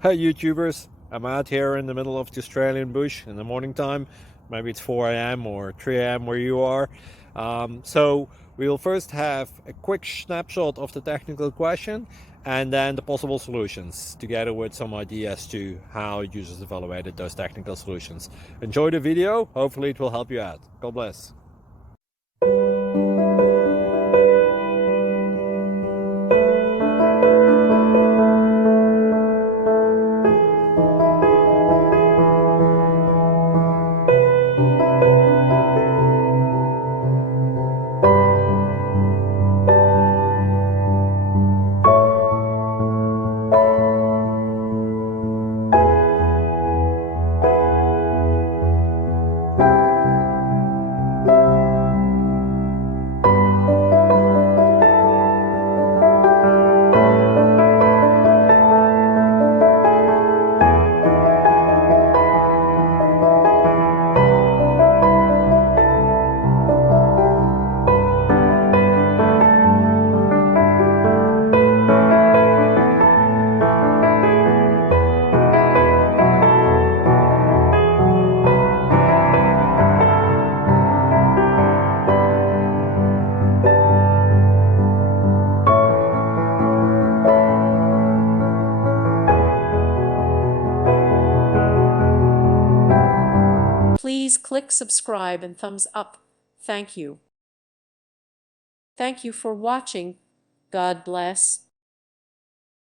Hey YouTubers, I'm out here in the middle of the Australian bush in the morning time. Maybe it's 4 a.m. or 3 a.m. where you are. So we'll first have a quick snapshot of the technical question and then the possible solutions, together with some ideas to how users evaluated those technical solutions. Enjoy the video, hopefully it will help you out. God bless. Please click subscribe and thumbs up. Thank you. Thank you for watching. God bless.